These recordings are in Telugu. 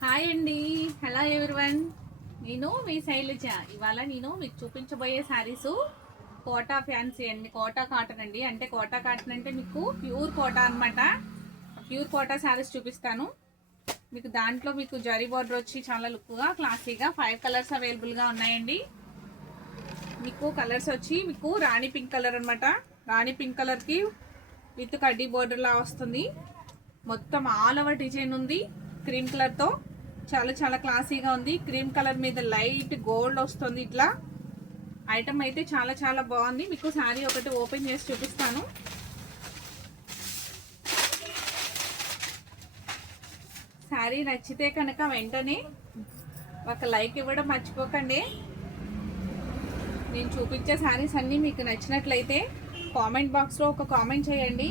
హాయ్ అండి. Hello everyone. నేను మీ శైలజ. ఇవాళ నేను మీకు చూపించబోయే శారీసు కోటా ఫ్యాన్సీ అండి, కోటా కాటన్ అండి. అంటే కోటా కాటన్ అంటే మీకు ప్యూర్ కోటా అనమాట. ప్యూర్ కోటా శారీస్ చూపిస్తాను మీకు. దాంట్లో మీకు జరీ బార్డర్ వచ్చి చాలా లుక్గా క్లాసీగా 5 కలర్స్ అవైలబుల్గా ఉన్నాయండి. మీకు కలర్స్ వచ్చి మీకు రాణి పింక్ కలర్ అనమాట. రాణి పింక్ కలర్కి విత్ కడ్డీ బార్డర్ లా వస్తుంది. మొత్తం ఆల్ ఓవర్ డిజైన్ ఉంది క్రీమ్ కలర్తో. చాలా చాలా క్లాసీగా ఉంది. క్రీమ్ కలర్ మీద లైట్ గోల్డ్ వస్తుంది. ఇట్లా ఐటమ్ అయితే చాలా చాలా బాగుంది. మీకు శారీ ఒకటి ఓపెన్ చేసి చూపిస్తాను. శారీ నచ్చితే కనుక వెంటనే ఒక లైక్ ఇవ్వడం మర్చిపోకండి. నేను చూపించే శారీస్ అన్నీ మీకు నచ్చినట్లయితే కామెంట్ బాక్స్లో ఒక కామెంట్ చేయండి.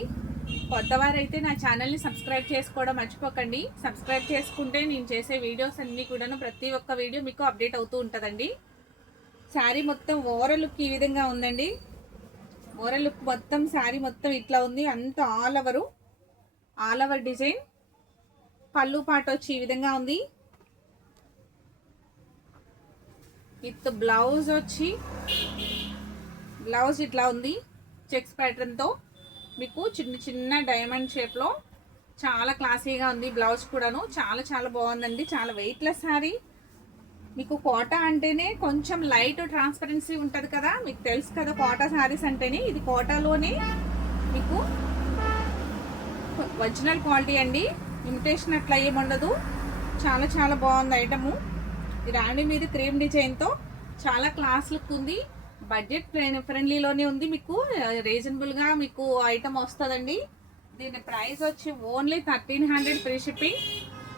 కొత్తవారైతే నా ఛానల్ని సబ్స్క్రైబ్ చేసుకోవడం మర్చిపోకండి. సబ్స్క్రైబ్ చేసుకుంటే నేను చేసే వీడియోస్ అన్నీ కూడాను ప్రతి ఒక్క వీడియో మీకు అప్డేట్ అవుతూ ఉంటుందండి. శారీ మొత్తం ఓవరాల్ లుక్ ఈ విధంగా ఉందండి. ఓవరాల్ లుక్ మొత్తం శారీ మొత్తం ఇట్లా ఉంది. అంత ఆల్ ఓవర్ డిజైన్. పళ్ళు పాట వచ్చి ఈ విధంగా ఉంది. విత్ బ్లౌజ్ వచ్చి బ్లౌజ్ ఇట్లా ఉంది చెక్స్ ప్యాటర్న్తో. మీకు చిన్న చిన్న డైమండ్ షేప్లో చాలా క్లాసీగా ఉంది. బ్లౌజ్ కూడాను చాలా చాలా బాగుందండి. చాలా వెయిట్లెస్ శారీ. మీకు కోటా అంటేనే కొంచెం లైట్ ట్రాన్స్పరెన్సీ ఉంటుంది కదా, మీకు తెలుసు కదా కోటా శారీస్ అంటేనే. ఇది కోటాలోనే మీకు ఒరిజినల్ క్వాలిటీ అండి. ఇమిటేషన్ అట్లా ఏముండదు. చాలా చాలా బాగుంది ఐటము. ఈ రాణి మీద క్రీమ్ డిజైన్తో చాలా క్లాస్ లుక్ ఉంది. బడ్జెట్ ఫ్రెండ్లీలోనే ఉంది. మీకు రీజనబుల్గా మీకు ఐటమ్ వస్తుందండి. దీని ప్రైస్ వచ్చి ఓన్లీ 1300 ఫ్రీ షిప్పింగ్.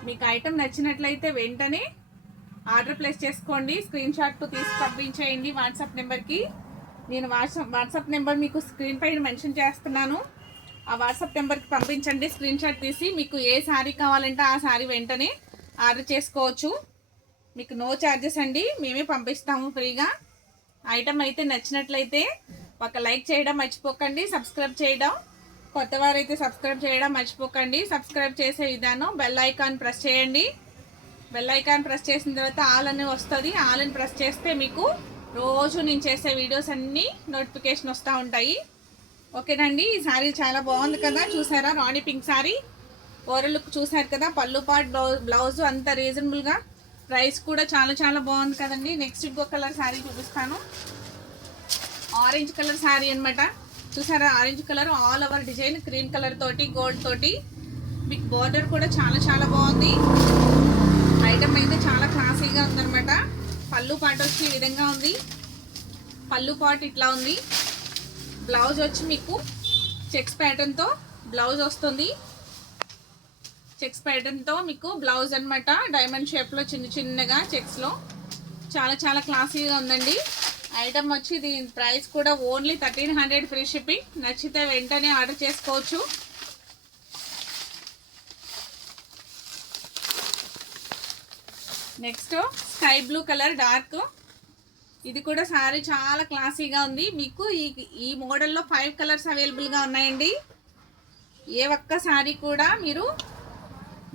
మీకు ఐటమ్ నచ్చినట్లయితే వెంటనే ఆర్డర్ ప్లేస్ చేసుకోండి. స్క్రీన్ షాట్ తీసి పంపించేయండి వాట్సాప్ నెంబర్కి. నేను వాట్సాప్ నెంబర్ మీకు స్క్రీన్ పైన మెన్షన్ చేస్తున్నాను. ఆ వాట్సాప్ నెంబర్కి పంపించండి స్క్రీన్ షాట్ తీసి. మీకు ఏ శారీ కావాలంటే ఆ శారీ వెంటనే ఆర్డర్ చేసుకోవచ్చు. మీకు నో ఛార్జెస్ అండి, మేమే పంపిస్తాము ఫ్రీగా. ఐటమ్ అయితే నచ్చినట్లయితే ఒక లైక్ చేయడం మర్చిపోకండి. సబ్స్క్రైబ్ చేయడం, కొత్తవారైతే సబ్స్క్రైబ్ చేయడం మర్చిపోకండి. సబ్స్క్రైబ్ చేసే విధానం బెల్ ఐకాన్ ప్రెస్ చేయండి. బెల్ ఐకాన్ ప్రెస్ చేసిన తర్వాత ఆల్ అని వస్తుంది. ఆల్ అని ప్రెస్ చేస్తే మీకు రోజు నేను చేసే వీడియోస్ అన్నీ నోటిఫికేషన్ వస్తూ ఉంటాయి. ఓకేనండి. ఈ శారీ చాలా బాగుంది కదా, చూసారా? రాణి పింక్ శారీ ఓవరాల్ లుక్ చూసారు కదా. పళ్ళు పాట్ బ్లౌజ్ అంత రీజనబుల్గా, ప్రైస్ కూడా చాలా చాలా బాగుంది కదండి. నెక్స్ట్ ఇంకో కలర్ శారీ చూపిస్తాను. ఆరెంజ్ కలర్ శారీ అనమాట. చూసారా? Orange colour all over design cream colour తోటి గోల్డ్ తోటి. మీకు బార్డర్ కూడా చాలా చాలా బాగుంది. ఐటమ్ అయితే చాలా క్లాసీగా ఉందన్నమాట. పళ్ళు పాట వచ్చి ఈ విధంగా ఉంది. పళ్ళు పాట ఇట్లా ఉంది. బ్లౌజ్ వచ్చి మీకు చెక్స్ ప్యాటర్న్తో బ్లౌజ్ వస్తుంది. చెక్స్ ప్యాటర్న్తో మీకు బ్లౌజ్ అనమాట. డైమండ్ షేప్లో చిన్న చిన్నగా చెక్స్లో చాలా చాలా క్లాసీగా ఉందండి. ఐటమ్ వచ్చి దీని ప్రైస్ కూడా ఓన్లీ 1300 ఫ్రీ షిప్పింగ్. నచ్చితే వెంటనే ఆర్డర్ చేసుకోవచ్చు. Next sky blue colour dark. ఇది కూడా శారీ చాలా క్లాసీగా ఉంది. మీకు ఈ మోడల్లో 5 కలర్స్ అవైలబుల్గా ఉన్నాయండి. ఏ ఒక్క శారీ కూడా మీరు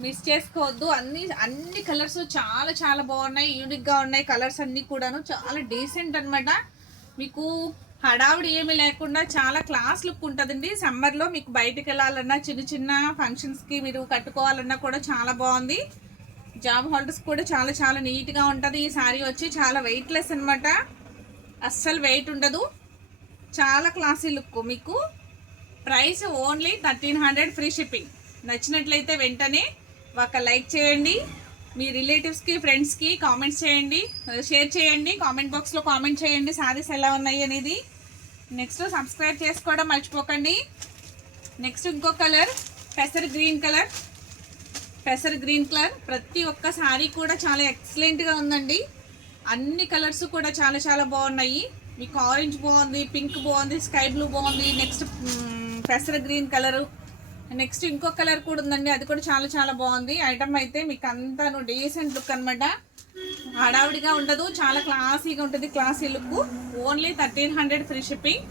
మిస్ చేసుకోవద్దు. అన్ని కలర్స్ చాలా చాలా బాగున్నాయి, యూనిక్గా ఉన్నాయి. కలర్స్ అన్నీ కూడాను చాలా డీసెంట్ అనమాట. మీకు హడావుడి ఏమీ లేకుండా చాలా క్లాస్ లుక్ ఉంటుందండి. సమ్మర్లో మీకు బయటకు వెళ్ళాలన్నా, చిన్న చిన్న ఫంక్షన్స్కి మీరు కట్టుకోవాలన్నా కూడా చాలా బాగుంది. జాబ్ హోల్డర్స్ కూడా చాలా చాలా నీట్గా ఉంటుంది. ఈ శారీ వచ్చి చాలా వెయిట్లెస్ అనమాట. అస్సలు వెయిట్ ఉండదు. చాలా క్లాసీ లుక్. మీకు ప్రైస్ ఓన్లీ 1300 ఫ్రీ షిప్పింగ్. నచ్చినట్లయితే వెంటనే ఒక లైక్ చేయండి. మీ రిలేటివ్స్కి ఫ్రెండ్స్కి కామెంట్స్ చేయండి, షేర్ చేయండి. కామెంట్ బాక్స్లో కామెంట్ చేయండి శారీస్ ఎలా ఉన్నాయి అనేది. నెక్స్ట్ సబ్స్క్రైబ్ చేసుకోవడం మర్చిపోకండి. నెక్స్ట్ ఇంకో కలర్ పెసర్ గ్రీన్ కలర్. పెసర్ గ్రీన్ కలర్ ప్రతి ఒక్క శారీ కూడా చాలా ఎక్సలెంట్గా ఉందండి. అన్ని కలర్స్ కూడా చాలా చాలా బాగున్నాయి. మీకు ఆరెంజ్ బాగుంది, పింక్ బాగుంది, స్కై బ్లూ బాగుంది. నెక్స్ట్ పెసర్ గ్రీన్ కలరు. నెక్స్ట్ ఇంకో కలర్ కూడా ఉందండి, అది కూడా చాలా చాలా బాగుంది. ఐటమ్ అయితే మీకు అంతా డీసెంట్ లుక్ అనమాట. హడావుడిగా ఉండదు, చాలా క్లాసీగా ఉంటుంది. Classy look. Only 1300 free shipping.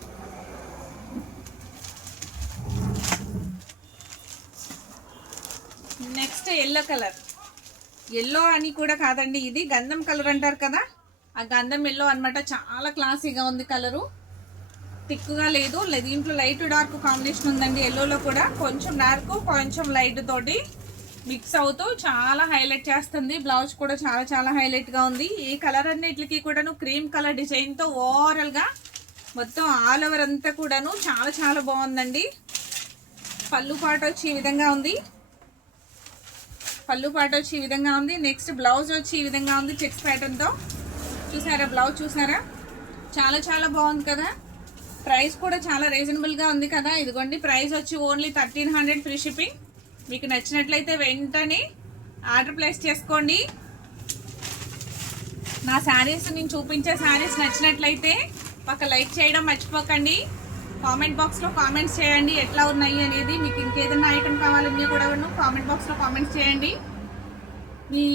Next yellow colour. Yellow అని కూడా కాదండి, ఇది గంధం కలర్ అంటారు కదా, ఆ గంధం ఎల్లో అన్నమాట. చాలా క్లాసీగా ఉంది కలరు, థిక్గా లేదు. దీంట్లో లైట్ డార్క్ కాంబినేషన్ ఉందండి. ఎల్లోలో కూడా కొంచెం డార్క్ కొంచెం లైట్ తోటి మిక్స్ అవుతూ చాలా హైలైట్ చేస్తుంది. బ్లౌజ్ కూడా చాలా చాలా హైలైట్గా ఉంది. ఈ కలర్ అన్నిటికి కూడాను క్రీమ్ కలర్ డిజైన్తో ఓవరాల్గా మొత్తం ఆల్ ఓవర్ అంతా కూడాను చాలా చాలా బాగుందండి. పళ్ళు పాట వచ్చి ఈ విధంగా ఉంది. పళ్ళు పాట వచ్చి ఈ విధంగా ఉంది. నెక్స్ట్ బ్లౌజ్ వచ్చి ఈ విధంగా ఉంది చెక్స్ ప్యాటర్న్తో. చూసారా బ్లౌజ్ చూసారా, చాలా చాలా బాగుంది కదా. ప్రైస్ కూడా చాలా రీజనబుల్గా ఉంది కదా. ఇదిగోండి ప్రైస్ వచ్చి ఓన్లీ 1300 ఫ్రీ షిప్పింగ్. మీకు నచ్చినట్లయితే వెంటనే ఆర్డర్ ప్లేస్ చేసుకోండి. నా శారీస్ నేను చూపించే శారీస్ నచ్చినట్లయితే ఒక లైక్ చేయడం మర్చిపోకండి. కామెంట్ బాక్స్లో కామెంట్స్ చేయండి ఎట్లా ఉన్నాయి అనేది. మీకు ఇంకేదైనా ఐటమ్ కావాలన్నీ కూడా కామెంట్ బాక్స్లో కామెంట్స్ చేయండి. మీ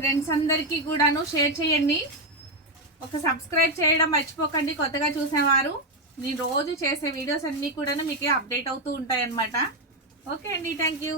ఫ్రెండ్స్ అందరికీ కూడాను షేర్ చేయండి. ఒక సబ్స్క్రైబ్ చేయడం మర్చిపోకండి కొత్తగా చూసేవారు. నేను రోజు చేసే వీడియోస్ అన్నీ కూడా మీకు అప్డేట్ అవుతూ ఉంటాయి అన్నమాట. ఓకే అండి, థ్యాంక్ యూ.